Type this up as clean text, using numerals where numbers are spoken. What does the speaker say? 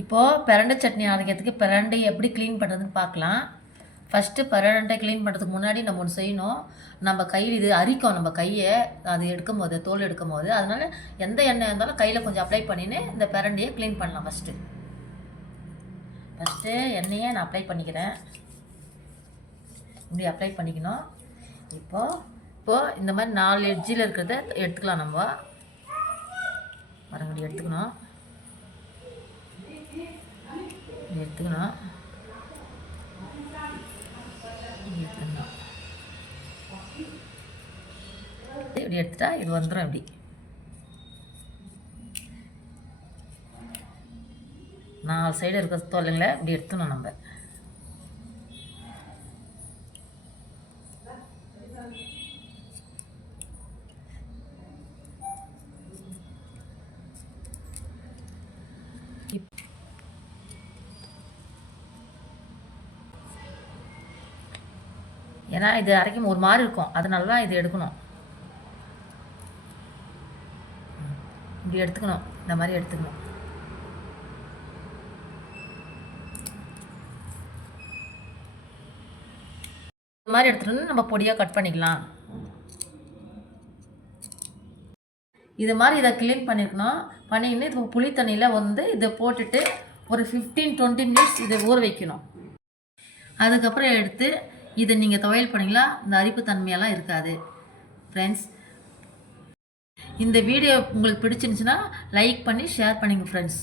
இப்போது பிரண்டை சட்னி அரைக்கிறதுக்கு பிரண்டை எப்படி க்ளீன் பண்ணுறதுன்னு பார்க்கலாம். ஃபஸ்ட்டு பிரண்டை க்ளீன் பண்ணுறதுக்கு முன்னாடி நம்ம ஒன்று செய்யணும். நம்ம கையில் இது அரிக்கும் நம்ம கையை, அது எடுக்கும்போது தோல் எடுக்கும்போது. அதனால் எந்த எண்ணெய் இருந்தாலும் கையில் கொஞ்சம் அப்ளை பண்ணின்னு இந்த பிரண்டையை க்ளீன் பண்ணலாம். ஃபஸ்ட்டு எண்ணெயை நான் அப்ளை பண்ணிக்கிறேன். இப்படி அப்ளை பண்ணிக்கணும். இப்போது இந்த மாதிரி 4 எட்ஜில் இருக்கிறத எடுத்துக்கலாம். நம்ம மரங்கடி எடுத்துக்கணும். இப்படி எடுத்துட்டா இது வந்துடும். இப்படி 4 சைடு இருக்க தோல்லைங்கள இப்படி எடுத்துணும். நம்ம ஏன்னா இது அரைக்கும் ஒரு மாதிரி இருக்கும், அதனால தான் இது எடுக்கணும். இப்படி எடுத்துக்கணும். இந்த மாதிரி எடுத்துக்கணும். இந்த மாதிரி எடுத்துகிட்டு நம்ம பொடியாக கட் பண்ணிக்கலாம். இது மாதிரி இதை க்ளீன் பண்ணிக்கணும். பண்ணிக்கின்னு இது புளி தண்ணியில் இதை போட்டுட்டு ஒரு 15-20 மினிட்ஸ் இதை ஊற வைக்கணும். அதுக்கப்புறம் எடுத்து இதை நீங்கள் துவையல் பண்ணிங்களா, இந்த அரிப்பு தன்மையெல்லாம் இருக்காது. ஃப்ரெண்ட்ஸ், இந்த வீடியோ உங்களுக்கு பிடிச்சிருந்துச்சுன்னா லைக் பண்ணி ஷேர் பண்ணிங்க ஃப்ரெண்ட்ஸ்.